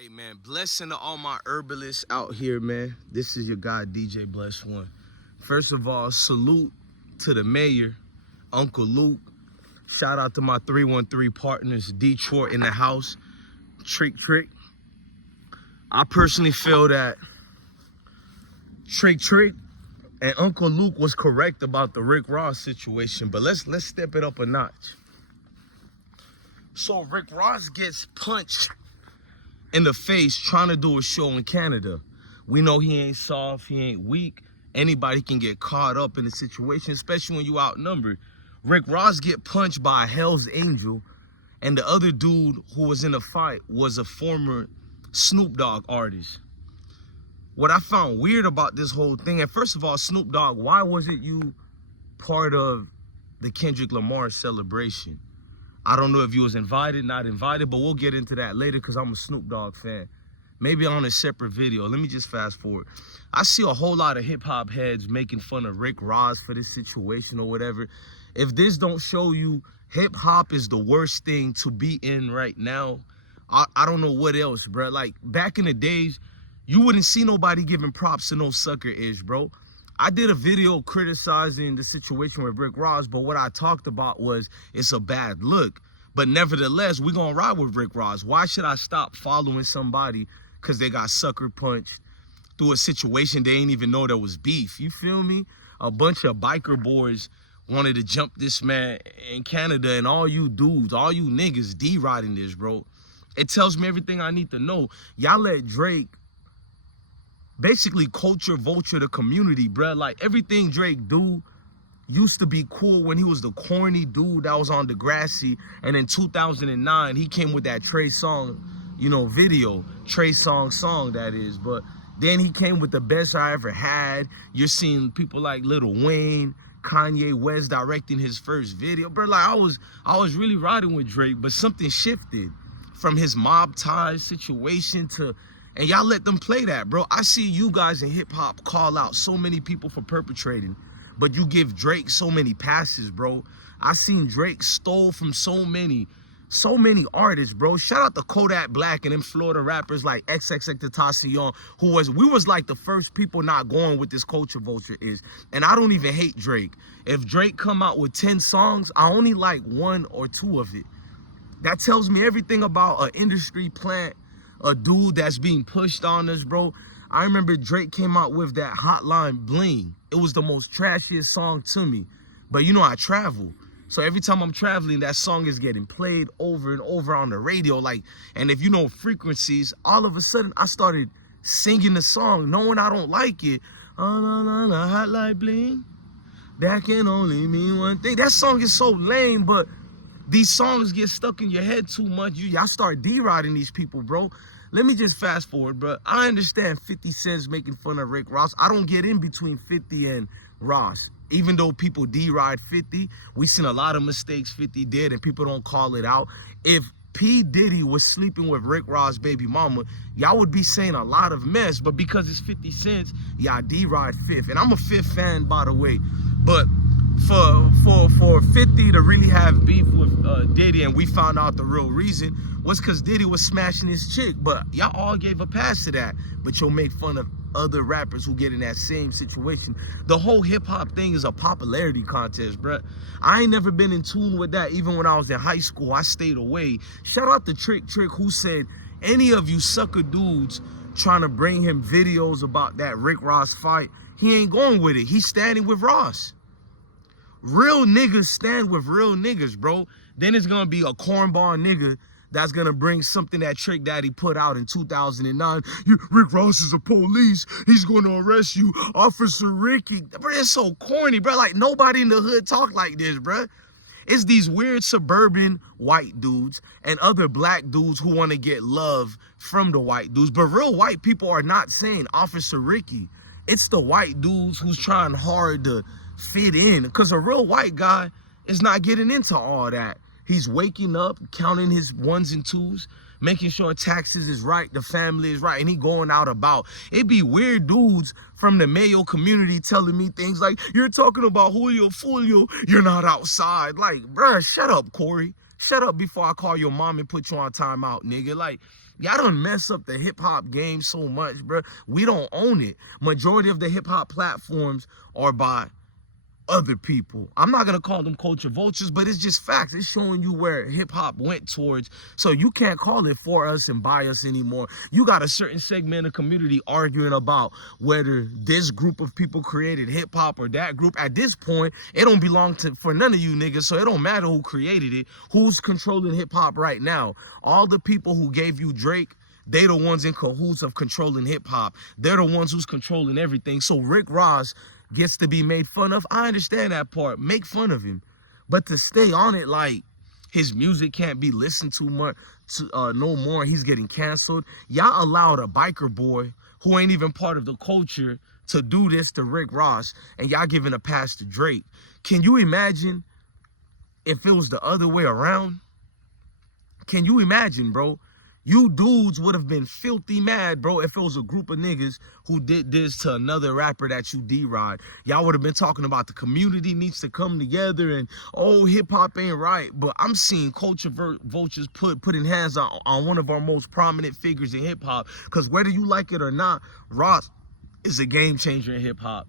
Hey man, blessing to all my herbalists out here, man. This is your guy, DJ Bless One. First of all, salute to the mayor, Uncle Luke. Shout out to my 313 partners, Detroit in the house, Trick. I personally feel that Trick and Uncle Luke was correct about the Rick Ross situation, but let's step it up a notch. So Rick Ross gets punched in the face trying to do a show in Canada. We know he ain't soft, he ain't weak. Anybody can get caught up in the situation, especially when you outnumbered. Rick Ross get punched by a Hell's Angel, and the other dude who was in the fight was a former Snoop Dogg artist. What I found weird about this whole thing, and first of all, Snoop Dogg, why wasn't you part of the Kendrick Lamar celebration? I don't know if you was invited, not invited, but we'll get into that later because I'm a Snoop Dogg fan. Maybe on a separate video. Let me just fast forward. I see a whole lot of hip-hop heads making fun of Rick Ross for this situation or whatever. If this don't show you hip-hop is the worst thing to be in right now, I don't know what else, bro. Like, back in the days, you wouldn't see nobody giving props to no sucker-ish, bro. I did a video criticizing the situation with Rick Ross, but what I talked about was it's a bad look. But nevertheless, we're going to ride with Rick Ross. Why should I stop following somebody because they got sucker punched through a situation they ain't even know there was beef? You feel me? A bunch of biker boys wanted to jump this man in Canada, and all you dudes, all you niggas D-riding this, bro. It tells me everything I need to know. Y'all let Drake basically culture vulture the community, bruh. Like, everything Drake do used to be cool when he was the corny dude that was on Degrassi, and in 2009 he came with that Trey Songz, video, Trey Songz song that is. But then he came with the best I ever had. You're seeing people like Lil Wayne, Kanye West directing his first video, bro. Like, I was really riding with Drake, but something shifted from his mob ties situation to. And y'all let them play that, bro. I see you guys in hip-hop call out so many people for perpetrating, but you give Drake so many passes, bro. I seen Drake stole from so many artists, bro. Shout out to Kodak Black and them Florida rappers like XXXTentacion, we was like the first people not going with this culture vulture is. And I don't even hate Drake. If Drake come out with 10 songs, I only like 1 or 2 of it. That tells me everything about an industry plant, a dude that's being pushed on us, bro. I remember Drake came out with that Hotline Bling. It was the most trashiest song to me. But I travel. So every time I'm traveling, that song is getting played over and over on the radio. Like, and if you know frequencies, all of a sudden I started singing the song, knowing I don't like it. Hotline Bling. That can only mean one thing. That song is so lame, but these songs get stuck in your head too much. Y'all start D-riding these people, bro. Let me just fast forward, bro. I understand 50 Cent's making fun of Rick Ross. I don't get in between 50 and Ross. Even though people D-ride 50, we seen a lot of mistakes 50 did, and people don't call it out. If P. Diddy was sleeping with Rick Ross' baby mama, y'all would be saying a lot of mess. But because it's 50 Cent, y'all D-ride Fifth. And I'm a Fifth fan, by the way. But for 50 to really have beef with Diddy, and we found out the real reason was because Diddy was smashing his chick. But y'all all gave a pass to that, but you'll make fun of other rappers who get in that same situation. The whole hip-hop thing is a popularity contest, bruh. I ain't never been in tune with that. Even when I was in high school, I stayed away. Shout out to Trick, who said any of you sucker dudes trying to bring him videos about that Rick Ross fight, he ain't going with it. He's standing with Ross. Real niggas stand with real niggas, bro. Then it's gonna be a cornball nigga that's gonna bring something that Trick Daddy put out in 2009. Rick Ross is a police. He's gonna arrest you, Officer Ricky. Bro, it's so corny, bro. Like, nobody in the hood talk like this, bro. It's these weird suburban white dudes and other black dudes who want to get love from the white dudes. But real white people are not saying Officer Ricky. It's the white dudes who's trying hard to fit in, because a real white guy is not getting into all that. He's waking up, counting his 1s and 2s, making sure taxes is right, the family is right, and he going out about. It be weird dudes from the Mayo community telling me things like, you're talking about Julio Fulio, you're not outside. Like, bruh, shut up, Corey. Shut up before I call your mom and put you on timeout, nigga. Like, Y'all done mess up the hip-hop game so much, bro. We don't own it. Majority of the hip-hop platforms are by other people. I'm not gonna call them culture vultures, but it's just facts. It's showing you where hip-hop went towards. So you can't call it for us and by us anymore. You got a certain segment of community arguing about whether this group of people created hip-hop or that group. At this point, it don't belong for none of you niggas, so it don't matter who created it. Who's controlling hip-hop right now? All the people who gave you Drake, they the ones in cahoots of controlling hip-hop. They're the ones who's controlling everything. So Rick Ross gets to be made fun of. I understand that part. Make fun of him. But to stay on it like his music can't be listened to much, no more, he's getting canceled. Y'all allowed a biker boy who ain't even part of the culture to do this to Rick Ross, and y'all giving a pass to Drake. Can you imagine if it was the other way around? Can you imagine, bro? You dudes would have been filthy mad, bro, if it was a group of niggas who did this to another rapper that you D-Rod. Y'all would have been talking about the community needs to come together and, oh, hip-hop ain't right. But I'm seeing culture vultures putting hands on one of our most prominent figures in hip-hop. Because whether you like it or not, Ross is a game changer in hip-hop.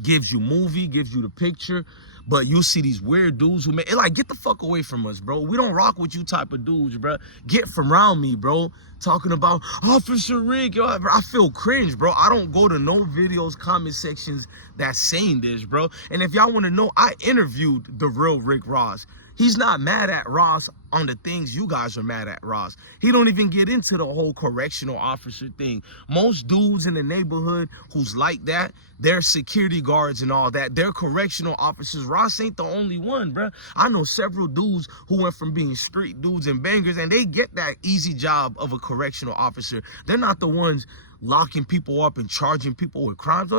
Gives you movie, gives you the picture. But you see these weird dudes who make it like, get the fuck away from us, bro. We don't rock with you type of dudes, bro. Get from around me, bro. Talking about Officer Rick, yo, I feel cringe, bro. I don't go to no videos, comment sections that's saying this, bro. And if y'all want to know, I interviewed the real Rick Ross. He's not mad at Ross on the things you guys are mad at Ross. He don't even get into the whole correctional officer thing. Most dudes in the neighborhood who's like that, they're security guards and all that. They're correctional officers. Ross ain't the only one, bruh. I know several dudes who went from being street dudes and bangers, and they get that easy job of a correctional officer. They're not the ones locking people up and charging people with crimes.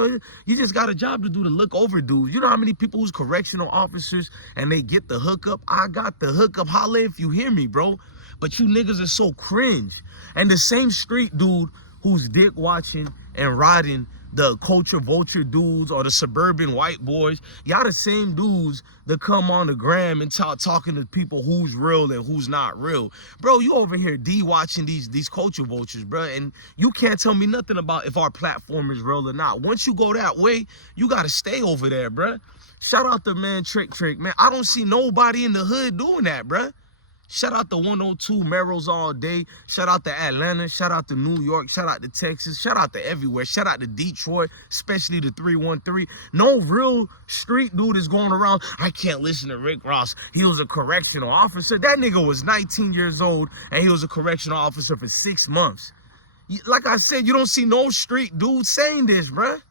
You just got a job to do to look over dudes. You know how many people who's correctional officers and they get the hookup? I got the hookup. Holla if you hear me, bro. But you niggas are so cringe. And the same street dude who's dick watching and riding the culture vulture dudes or the suburban white boys, y'all the same dudes that come on the gram and talking to people who's real and who's not real. Bro, you over here watching these culture vultures, bro, and you can't tell me nothing about if our platform is real or not. Once you go that way, you gotta stay over there, bro. Shout out to man Trick, man. I don't see nobody in the hood doing that, bro. Shout out to 102 Merrills all day. Shout out to Atlanta. Shout out to New York. Shout out to Texas. Shout out to everywhere. Shout out to Detroit, especially the 313. No real street dude is going around, I can't listen to Rick Ross. He was a correctional officer. That nigga was 19 years old, and he was a correctional officer for 6 months. Like I said, you don't see no street dude saying this, bruh.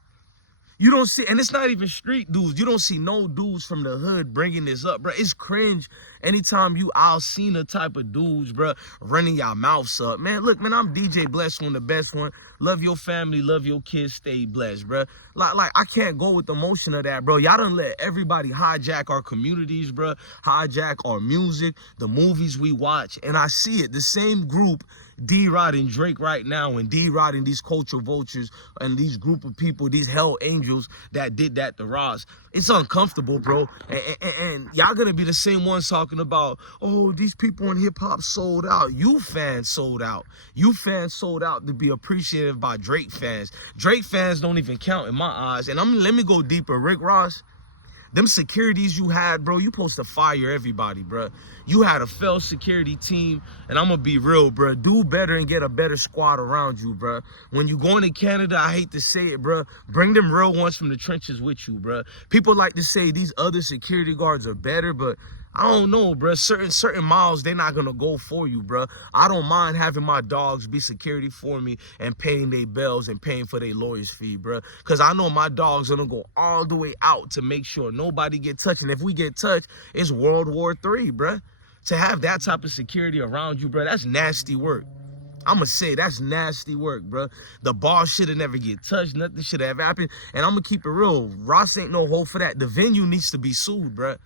You don't see, and it's not even street dudes. You don't see no dudes from the hood bringing this up, bro. It's cringe anytime you seen the type of dudes, bro, running y'all mouths up. Man, look, man, I'm DJ Blessed One, the best one. Love your family, love your kids, stay blessed, bro. Like I can't go with the motion of that, bro. Y'all done let everybody hijack our communities, bro. Hijack our music, the movies we watch, and I see it. The same group D-Rod and Drake right now, and D-Rod and these culture vultures and these group of people, these hell angels that did that to Ross. It's uncomfortable, bro. And y'all gonna be the same ones talking about, oh, these people in hip-hop sold out. You fans sold out. You fans sold out to be appreciated by Drake fans. Drake fans don't even count in my eyes. And let me go deeper. Rick Ross, them securities you had, bro, you supposed to fire everybody, bro. You had a failed security team, and I'm going to be real, bro. Do better and get a better squad around you, bro. When you going to Canada, I hate to say it, bro, bring them real ones from the trenches with you, bro. People like to say these other security guards are better, but I don't know, bro. Certain miles, they're not going to go for you, bro. I don't mind having my dogs be security for me and paying their bells and paying for their lawyer's fee, bro. Because I know my dogs are going to go all the way out to make sure nobody get touched. And if we get touched, it's World War III, bro. To have that type of security around you, bro, that's nasty work. I'm going to say that's nasty work, bro. The boss should have never get touched. Nothing should have happened. And I'm going to keep it real. Ross ain't no hold for that. The venue needs to be sued, bro.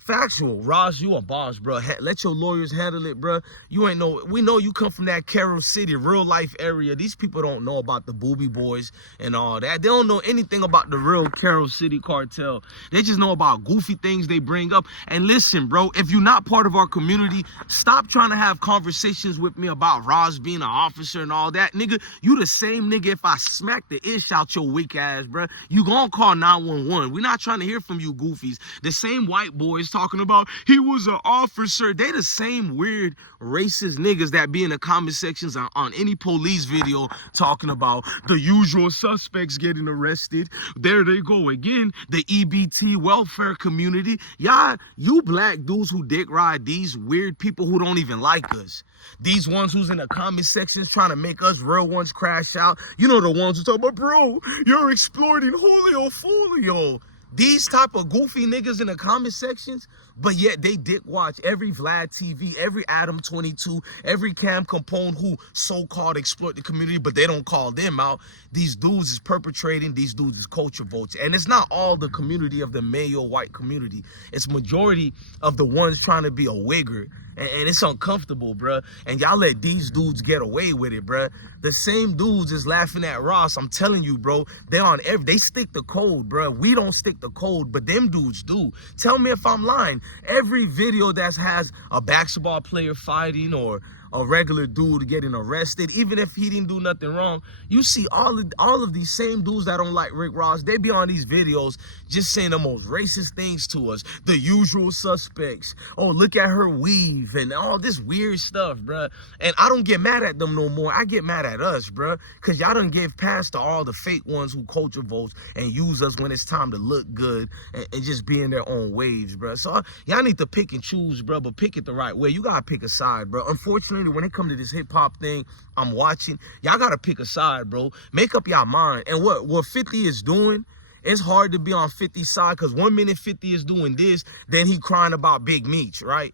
Factual. Ross, you a boss, bro. Let your lawyers handle it, bro. You ain't know. We know you come from that Carroll City, real life area. These people don't know about the Booby Boys and all that. They don't know anything about the real Carroll City cartel. They just know about goofy things they bring up. And listen, bro, if you're not part of our community, stop trying to have conversations with me about Ross being an officer and all that. Nigga, you the same nigga if I smack the ish out your weak ass, bro. You gonna call 911. We're not trying to hear from you goofies. The same white boys talking about he was an officer. They the same weird racist niggas that be in the comment sections on any police video talking about the usual suspects getting arrested. There they go again. The EBT welfare community. Y'all, you black dudes who dick ride these weird people who don't even like us. These ones who's in the comment sections trying to make us real ones crash out. You know the ones who talk about, bro, you're exploiting Julio Folio. These type of goofy niggas in the comment sections, but yet they dick watch every Vlad TV, every Adam 22, every Cam Capone who so-called exploit the community, but they don't call them out. These dudes is perpetrating, these dudes is culture vulture. And it's not all the community of the Mayo white community. It's majority of the ones trying to be a wigger. And it's uncomfortable, bruh. And y'all let these dudes get away with it, bruh. The same dudes is laughing at Ross. I'm telling you, bro. They stick the code, bruh. We don't stick the code, but them dudes do. Tell me if I'm lying. Every video that has a basketball player fighting or a regular dude getting arrested, even if he didn't do nothing wrong, you see all of these same dudes that don't like Rick Ross, they be on these videos just saying the most racist things to us. The usual suspects. Oh, look at her weave and all this weird stuff, bruh. And I don't get mad at them no more. I get mad at us, bruh, because y'all done gave pass to all the fake ones who culture votes and use us when it's time to look good and just be in their own waves, bruh. So y'all need to pick and choose, bruh, but pick it the right way. You gotta pick a side, bruh. Unfortunately, when it comes to this hip-hop thing I'm watching, y'all gotta pick a side, bro. Make up y'all mind. And what 50 is doing, it's hard to be on 50's side, because 1 minute 50 is doing this, then he crying about Big Meech, right?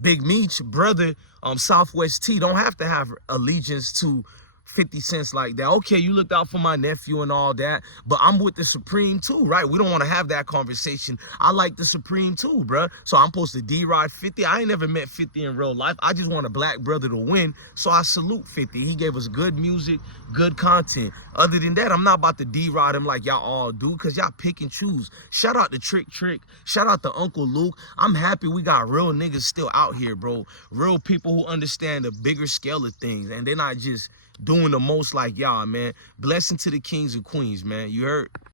Big Meech, brother, Southwest T, don't have to have allegiance to 50 cents like that. Okay, you looked out for my nephew and all that, but I'm with the Supreme too, right? We don't want to have that conversation. I like the Supreme too, bruh. So I'm supposed to D-ride 50. I ain't never met 50 in real life. I just want a black brother to win, so I salute 50. He gave us good music, good content. Other than that, I'm not about to D-ride him like y'all all do, because y'all pick and choose. Shout out to Trick. Shout out to Uncle Luke. I'm happy we got real niggas still out here, bro. Real people who understand the bigger scale of things, and they're not just doing the most like y'all, man. Blessing to the kings and queens, man. You heard?